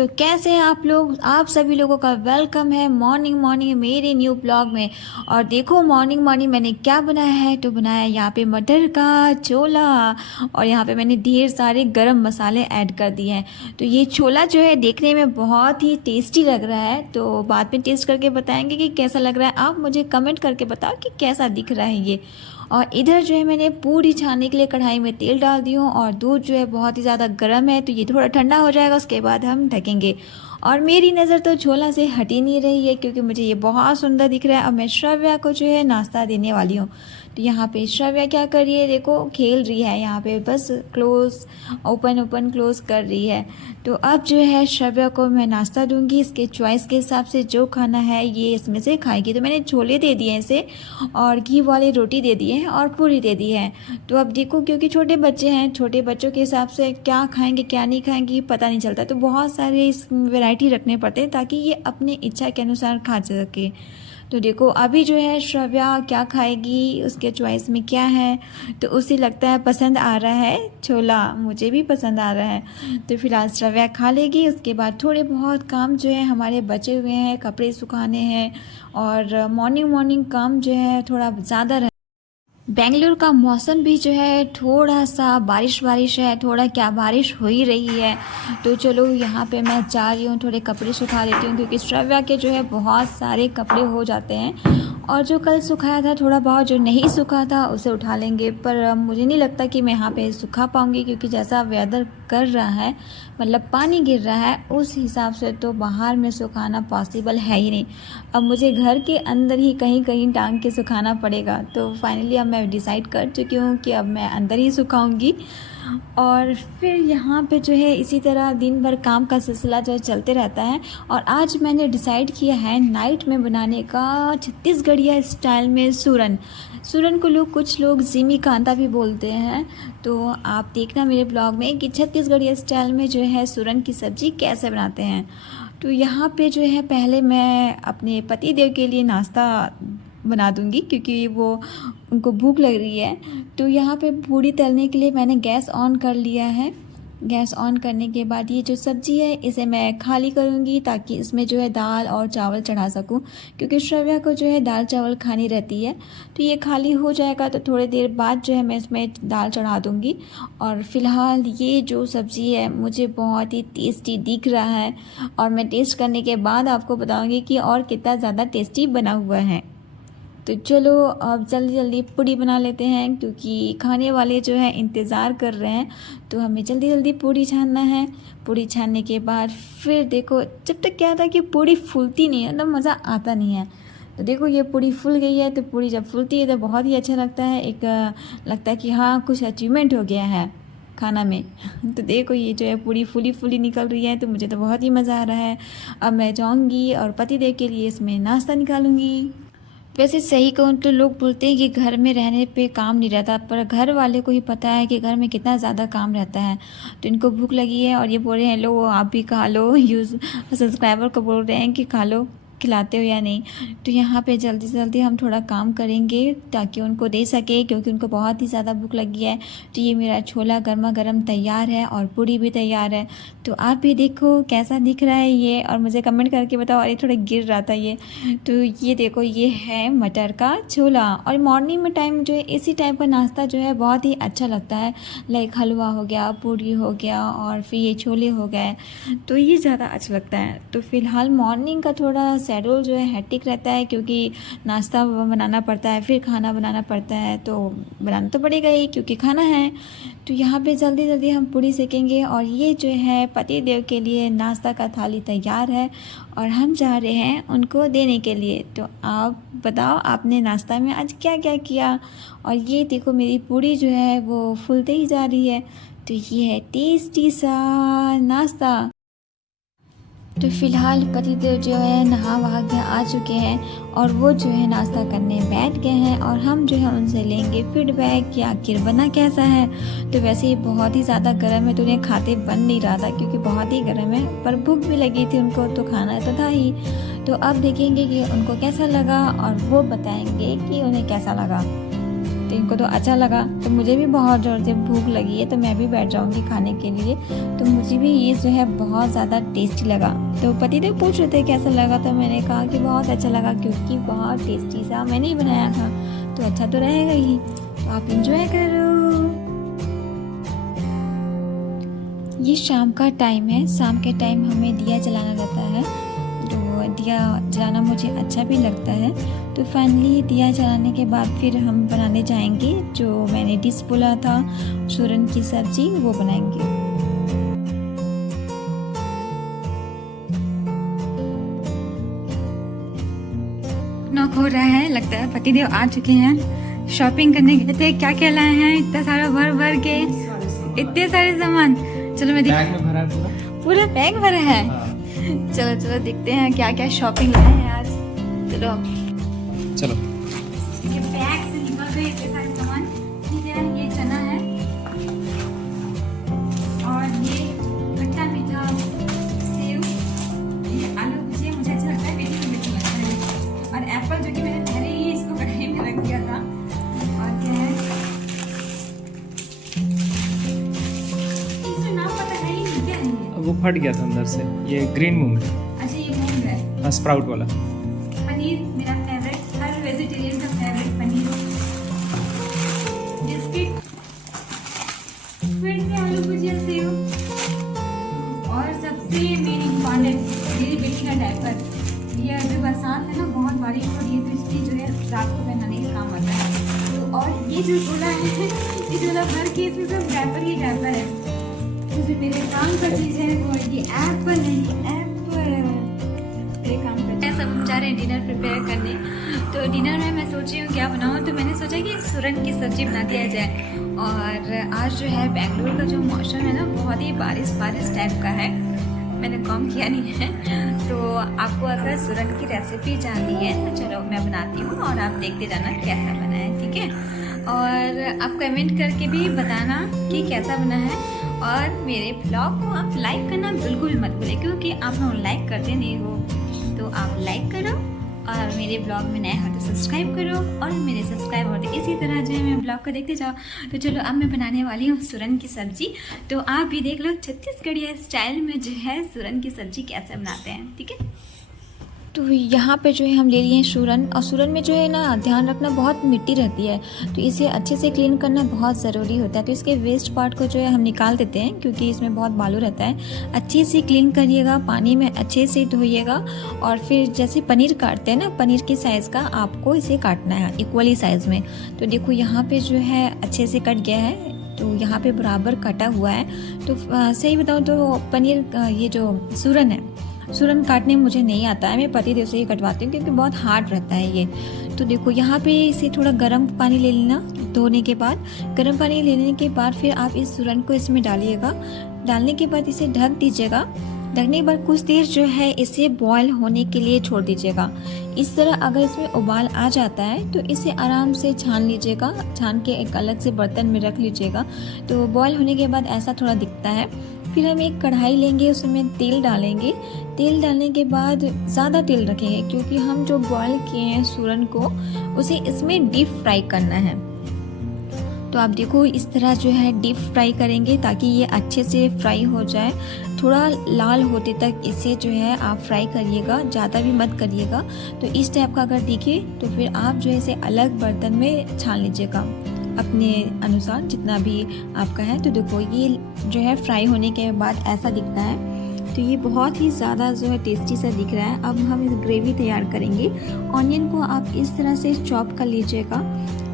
सो कैसे हैं आप लोग। आप सभी लोगों का वेलकम है मॉर्निंग मेरे न्यू ब्लॉग में। और देखो मॉर्निंग मैंने क्या बनाया है, तो बनाया यहाँ पे मटर का छोला। और यहाँ पे मैंने ढेर सारे गरम मसाले ऐड कर दिए हैं। तो ये छोला जो है देखने में बहुत ही टेस्टी लग रहा है, तो बाद में टेस्ट करके बताएंगे कि कैसा लग रहा है। आप मुझे कमेंट करके बताओ कि कैसा दिख रहा है ये। और इधर जो है मैंने पूरी छानने के लिए कढ़ाई में तेल डाल दी हूँ, और दूध जो है बहुत ही ज़्यादा गर्म है, तो ये थोड़ा ठंडा हो जाएगा, उसके बाद हम ढकेंगे। और मेरी नज़र तो छोला से हट ही नहीं रही है, क्योंकि मुझे ये बहुत सुंदर दिख रहा है। अब मैं श्रव्या को जो है नाश्ता देने वाली हूँ। तो यहाँ पे श्रव्या क्या कर रही है, देखो खेल रही है, यहाँ पे बस क्लोज ओपन क्लोज कर रही है। तो अब जो है श्रव्या को मैं नाश्ता दूंगी, इसके चॉइस के हिसाब से जो खाना है ये इसमें से खाएगी। तो मैंने छोले दे दिए इसे, और घी वाली रोटी दे दी है, और पूरी दे दी है। तो अब देखो, क्योंकि छोटे बच्चे हैं, छोटे बच्चों के हिसाब से क्या खाएंगे क्या नहीं खाएंगे पता नहीं चलता, तो बहुत सारे इस वैरायटी रखने पड़ते हैं ताकि ये अपने इच्छा के अनुसार खा सके। तो देखो अभी जो है श्रव्या क्या खाएगी, उसके चॉइस में क्या है, तो उसे लगता है पसंद आ रहा है छोला, मुझे भी पसंद आ रहा है। तो फिलहाल श्रव्या खा लेगी, उसके बाद थोड़े बहुत काम जो है हमारे बचे हुए हैं, कपड़े सुखाने हैं, और मॉर्निंग काम जो है थोड़ा ज़्यादा। बेंगलुरु का मौसम भी जो है थोड़ा सा बारिश है, थोड़ा क्या बारिश हो ही रही है। तो चलो यहाँ पे मैं जा रही हूँ, थोड़े कपड़े सुखा देती हूँ, क्योंकि श्रव्या के जो है बहुत सारे कपड़े हो जाते हैं। और जो कल सुखाया था थोड़ा बहुत, जो नहीं सूखा था उसे उठा लेंगे, पर मुझे नहीं लगता कि मैं यहाँ पे सुखा पाऊँगी, क्योंकि जैसा वेदर कर रहा है, मतलब पानी गिर रहा है, उस हिसाब से तो बाहर में सुखाना पॉसिबल है ही नहीं। अब मुझे घर के अंदर ही कहीं टांग के सुखाना पड़ेगा। तो फाइनली अब मैं डिसाइड कर चुकी हूँ कि अब मैं अंदर ही सुखाऊंगी। और फिर यहाँ पे जो है इसी तरह दिन भर काम का सिलसिला जो है चलते रहता है। और आज मैंने डिसाइड किया है नाइट में बनाने का छत्तीसगढ़िया स्टाइल में सूरन को कुछ लोग जिमी कांता भी बोलते हैं। तो आप देखना मेरे ब्लॉग में कि छत्तीसगढ़िया स्टाइल में जो है सूरन की सब्ज़ी कैसे बनाते हैं। तो यहाँ पे जो है पहले मैं अपने पति देव के लिए नाश्ता बना दूंगी, क्योंकि वो उनको भूख लग रही है। तो यहाँ पे पूड़ी तलने के लिए मैंने गैस ऑन कर लिया है। गैस ऑन करने के बाद ये जो सब्ज़ी है इसे मैं खाली करूँगी, ताकि इसमें जो है दाल और चावल चढ़ा सकूँ, क्योंकि श्रव्या को जो है दाल चावल खानी रहती है। तो ये खाली हो जाएगा, तो थोड़ी देर बाद जो है मैं इसमें दाल चढ़ा दूँगी। और फ़िलहाल ये जो सब्ज़ी है मुझे बहुत ही टेस्टी दिख रहा है, और मैं टेस्ट करने के बाद आपको बताऊँगी कि और कितना ज़्यादा टेस्टी बना हुआ है। तो चलो अब जल्दी पूड़ी बना लेते हैं, क्योंकि खाने वाले जो है इंतज़ार कर रहे हैं। तो हमें जल्दी पूड़ी छानना है। पूड़ी छानने के बाद फिर देखो, जब तक क्या था कि पूड़ी फूलती नहीं है, मतलब मज़ा आता नहीं है। तो देखो ये पूड़ी फूल गई है। तो पूड़ी जब फूलती है तो बहुत ही अच्छा लगता है, एक लगता है कि हाँ कुछ अचीवमेंट हो गया है खाना में। तो देखो ये जो है पूरी फूली निकल रही है, तो मुझे तो बहुत ही मज़ा आ रहा है। अब मैं जाऊँगी और पतिदेव के लिए इसमें नाश्ता निकालूंगी। वैसे सही कहूँ तो लोग बोलते हैं कि घर में रहने पे काम नहीं रहता, पर घर वाले को ही पता है कि घर में कितना ज़्यादा काम रहता है। तो इनको भूख लगी है, और ये बोल रहे हैं लो आप भी खा लो। सब्सक्राइबर को बोल रहे हैं कि खा लो, खिलाते हो या नहीं। तो यहाँ पे जल्दी से जल्दी हम थोड़ा काम करेंगे, ताकि उनको दे सके, क्योंकि उनको बहुत ही ज़्यादा भूख लगी है। तो ये मेरा छोला गर्मा गर्म तैयार है, और पूड़ी भी तैयार है। तो आप भी देखो कैसा दिख रहा है ये, और मुझे कमेंट करके बताओ। अरे थोड़ा गिर रहा था ये। तो ये देखो ये है मटर का छोला। और मॉर्निंग में टाइम जो है इसी टाइप का नाश्ता जो है बहुत ही अच्छा लगता है। लाइक हलवा हो गया, पूड़ी हो गया, और फिर ये छोले हो गए, तो ये ज़्यादा अच्छा लगता है। तो फिलहाल मॉर्निंग का थोड़ा शेड्यूल जो है हेक्टिक रहता है, क्योंकि नाश्ता बनाना पड़ता है, फिर खाना बनाना पड़ता है। तो बनाना तो पड़ेगा ही, क्योंकि खाना है। तो यहाँ पे जल्दी हम पूड़ी सेकेंगे। और ये जो है पति देव के लिए नाश्ता का थाली तैयार है, और हम जा रहे हैं उनको देने के लिए। तो आप बताओ आपने नाश्ता में आज क्या क्या किया। और ये देखो मेरी पूड़ी जो है वो फूलते ही जा रही है। तो ये है टेस्टी सा नाश्ता। तो फिलहाल पतिदेव जो है नहा वहा के आ चुके हैं, और वो जो है नाश्ता करने बैठ गए हैं। और हम जो है उनसे लेंगे फीडबैक कि आखिर बना कैसा है। तो वैसे ही बहुत ही ज़्यादा गर्म है, तो उन्हें खाते बन नहीं रहा था, क्योंकि बहुत ही गर्म है, पर भूख भी लगी थी उनको, तो खाना तो था ही। तो अब देखेंगे कि उनको कैसा लगा, और वो बताएंगे कि उन्हें कैसा लगा। तो इनको तो अच्छा लगा, तो मुझे भी बहुत ज़ोर से भूख लगी है, तो मैं भी बैठ जाऊँगी खाने के लिए। तो मुझे भी ये जो है बहुत ज़्यादा टेस्टी लगा। तो पतिदेव पूछ रहे थे कैसा लगा, तो मैंने कहा कि बहुत अच्छा लगा, क्योंकि बहुत टेस्टी सा मैंने ही बनाया था, तो अच्छा तो रहेगा ही। तो आप इंजॉय करो। ये शाम का टाइम है, शाम के टाइम हमें दिया जलाना रहता है, तो दिया जलाना मुझे अच्छा भी लगता है। तो फाइनली दिया जलाने के बाद फिर हम बनाने जाएंगे, जो मैंने डिश बोला था सूरन की सब्जी, वो बनाएंगे। नॉक हो रहा है, लगता है पतिदेव आ चुके हैं। शॉपिंग करने गए थे, क्या क्या लाए हैं इतना सारा भर भर के, इतने सारे सामान। चलो मैं बैग में भरा है पूरा बैग भरा है। चलो चलो देखते हैं क्या क्या शॉपिंग लाए हैं आज। चलो चलो ये बैग से निकल गए इतने सारे सामान। ठीक है, ये चना है और ये खट्टा मीठा सेव, ये आलू भुजिया मुझे अच्छा लगता है, बेटी को भी अच्छा लगता है, और एप्पल जो कि मैंने पहले ही इसको कढ़ाई में रख दिया था। और क्या है, इसमें नाम पता है ही नहीं, क्या है ये? वो फट गया था अंदर से, ये ग्रीन मूंग है। अच्छा ये मूंग है। हाँ, स्प्राउट वाला। पनीर मेरा फेवरेट, हर वेजिटेरियन का फेवरेट पनीर। बिस्किट, फिर से आलू भुजिया, सेव, और सबसे मेन इम्पॉर्टेंट मेरी बेटी का डायपर। ये अभी बरसात है ना, बहुत बारिश हो रही है, तो इसलिए जो है रात को पहनाने के काम आता है। तो और ये जो झोला है, ये झोला भर के इसमें सब डायपर ही डायपर है। तो जो मेरे काम का चीज़ है वो ये एप्पल है, ये एप्पल काम करते हैं। सब जा रहे हैं डिनर प्रिपेयर करने। तो डिनर में मैं सोच रही हूँ क्या बनाऊँ, तो मैंने सोचा कि सूरन की सब्जी बना दिया जाए। और आज जो है बेंगलुरु का जो मौसम है ना, बहुत ही बारिश बारिश टाइप का है, मैंने कम किया नहीं है। तो आपको अगर सूरन की रेसिपी जाननी है तो चलो मैं बनाती हूँ और आप देखते जाना कैसा बना है, ठीक है। और आप कमेंट करके भी बताना कि कैसा बना है, और मेरे ब्लॉग को आप लाइक करना बिल्कुल मत भूलें, क्योंकि आप लोग लाइक करते नहीं हो। तो आप लाइक करो, और मेरे ब्लॉग में नए हो तो सब्सक्राइब करो, और मेरे सब्सक्राइब होते इसी तरह जो है मेरे ब्लॉग को देखते जाओ। तो चलो अब मैं बनाने वाली हूँ सूरन की सब्जी। तो आप भी देख लो छत्तीसगढ़ी स्टाइल में जो है सूरन की सब्जी कैसे बनाते हैं, ठीक है। तो यहाँ पे जो है हम ले लिए सूरन, और सूरन में जो है ना ध्यान रखना बहुत मिट्टी रहती है, तो इसे अच्छे से क्लीन करना बहुत ज़रूरी होता है। तो इसके वेस्ट पार्ट को जो है हम निकाल देते हैं, क्योंकि इसमें बहुत बालू रहता है। अच्छे से क्लीन करिएगा, पानी में अच्छे से धोइएगा, और फिर जैसे पनीर काटते हैं ना, पनीर की साइज़ का आपको इसे काटना है इक्वली साइज़ में। तो देखो यहाँ पर जो है अच्छे से कट गया है, तो यहाँ पे बराबर कटा हुआ है। तो सही बताऊँ तो पनीर ये जो सूरन है, सूरन काटने मुझे नहीं आता है, मैं पतिदेव से ही कटवाती हूँ, क्योंकि बहुत हार्ड रहता है ये। तो देखो यहाँ पे इसे थोड़ा गर्म पानी ले लेना, धोने के बाद गर्म पानी लेने के बाद फिर आप इस सूरन को इसमें डालिएगा। डालने के बाद इसे ढक दीजिएगा। ढकने के बाद कुछ देर जो है इसे बॉयल होने के लिए छोड़ दीजिएगा। इस तरह अगर इसमें उबाल आ जाता है तो इसे आराम से छान लीजिएगा, छान के एक अलग से बर्तन में रख लीजिएगा। तो बॉयल होने के बाद ऐसा थोड़ा दिखता है। फिर हम एक कढ़ाई लेंगे, उसमें तेल डालेंगे। तेल डालने के बाद ज़्यादा तेल रखेंगे, क्योंकि हम जो बॉयल किए हैं सूरन को उसे इसमें डीप फ्राई करना है। तो आप देखो इस तरह जो है डीप फ्राई करेंगे, ताकि ये अच्छे से फ्राई हो जाए। थोड़ा लाल होते तक इसे जो है आप फ्राई करिएगा, ज़्यादा भी मत करिएगा। तो इस टाइप का अगर दिखे तो फिर आप जो है इसे अलग बर्तन में छान लीजिएगा, अपने अनुसार जितना भी आपका है। तो देखो ये जो है फ्राई होने के बाद ऐसा दिखता है। तो ये बहुत ही ज़्यादा जो है टेस्टी सा दिख रहा है। अब हम इस ग्रेवी तैयार करेंगे। ऑनियन को आप इस तरह से चॉप कर लीजिएगा,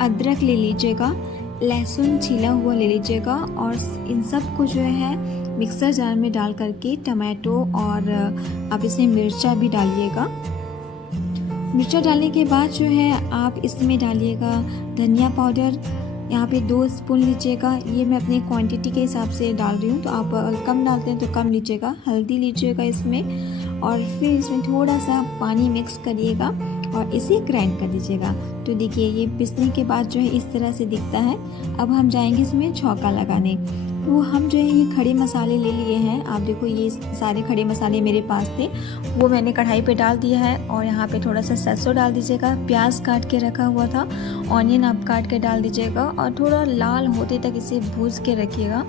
अदरक ले लीजिएगा, लहसुन छिला हुआ ले लीजिएगा, और इन सब को जो है मिक्सर जार में डाल करके टमाटो और आप इसमें मिर्चा भी डालिएगा। मिर्चा डालने के बाद जो है आप इसमें डालिएगा धनिया पाउडर, यहाँ पे 2 स्पून लीजिएगा। ये मैं अपनी क्वांटिटी के हिसाब से डाल रही हूँ, तो आप कम डालते हैं तो कम लीजिएगा। हल्दी लीजिएगा इसमें, और फिर इसमें थोड़ा सा पानी मिक्स करिएगा और इसे ग्राइंड कर दीजिएगा। तो देखिए ये पीसने के बाद जो है इस तरह से दिखता है। अब हम जाएंगे इसमें छौंका लगाने। वो हम जो है ये खड़े मसाले ले लिए हैं। आप देखो ये सारे खड़े मसाले मेरे पास थे, वो मैंने कढ़ाई पे डाल दिया है। और यहाँ पे थोड़ा सा सरसों डाल दीजिएगा, प्याज काट के रखा हुआ था, ऑनियन आप काट के डाल दीजिएगा और थोड़ा लाल होते तक इसे भूज के रखिएगा।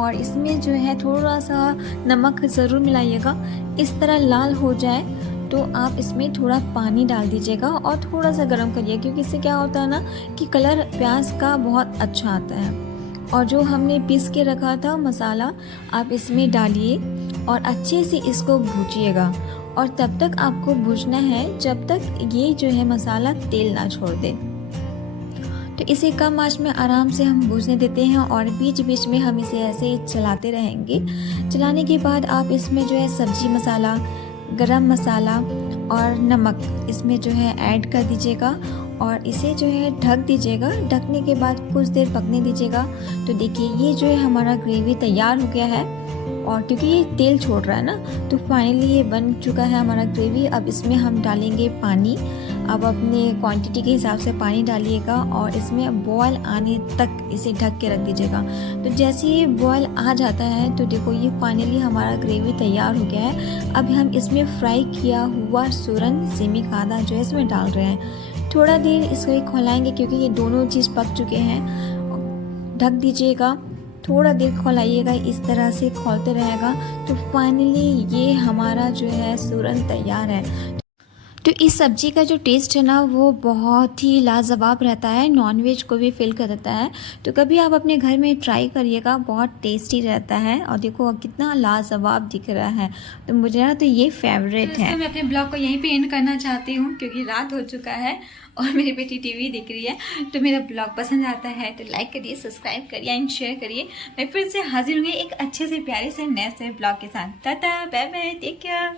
और इसमें जो है थोड़ा सा नमक ज़रूर मिलाइएगा। इस तरह लाल हो जाए तो आप इसमें थोड़ा पानी डाल दीजिएगा और थोड़ा सा गर्म करिए, क्योंकि इससे क्या होता है ना कि कलर प्याज का बहुत अच्छा आता है। और जो हमने पीस के रखा था मसाला आप इसमें डालिए और अच्छे से इसको भूजिएगा। और तब तक आपको भूजना है जब तक ये जो है मसाला तेल ना छोड़ दे। तो इसे कम आंच में आराम से हम भूजने देते हैं और बीच बीच में हम इसे ऐसे चलाते रहेंगे। चलाने के बाद आप इसमें जो है सब्जी मसाला, गरम मसाला और नमक इसमें जो है ऐड कर दीजिएगा और इसे जो है ढक दीजिएगा। ढकने के बाद कुछ देर पकने दीजिएगा। तो देखिए ये जो है हमारा ग्रेवी तैयार हो गया है। और क्योंकि ये तेल छोड़ रहा है ना, तो फाइनली ये बन चुका है हमारा ग्रेवी। अब इसमें हम डालेंगे पानी। अब अपने क्वांटिटी के हिसाब से पानी डालिएगा और इसमें बॉयल आने तक इसे ढक के रख दीजिएगा। तो जैसे ये बॉयल आ जाता है तो देखो ये फाइनली हमारा ग्रेवी तैयार हो गया है। अब हम इसमें फ्राई किया हुआ सूरन सेमी खादा जो है इसमें डाल रहे हैं। थोड़ा देर इसको खौलाएंगे क्योंकि ये दोनों चीज़ पक चुके हैं। ढक दीजिएगा, थोड़ा देर खौलाइएगा, इस तरह से खौलते रहेगा। तो फाइनली ये हमारा जो है सूरन तैयार है। तो इस सब्ज़ी का जो टेस्ट है ना वो बहुत ही लाजवाब रहता है, नॉनवेज को भी फिल कर देता है। तो कभी आप अपने घर में ट्राई करिएगा, बहुत टेस्टी रहता है। और देखो कितना लाजवाब दिख रहा है, तो मुझे ना तो ये फेवरेट है। मैं अपने ब्लॉग को यहीं पे एंड करना चाहती हूँ क्योंकि रात हो चुका है और मेरी बेटी टीवी देख रही है। तो मेरा ब्लॉग पसंद आता है तो लाइक करिए, सब्सक्राइब करिए एंड शेयर करिए। मैं फिर से हाजिर होंगी एक अच्छे से प्यारे से नए से ब्लॉग के साथ। Tata, bye bye, take care.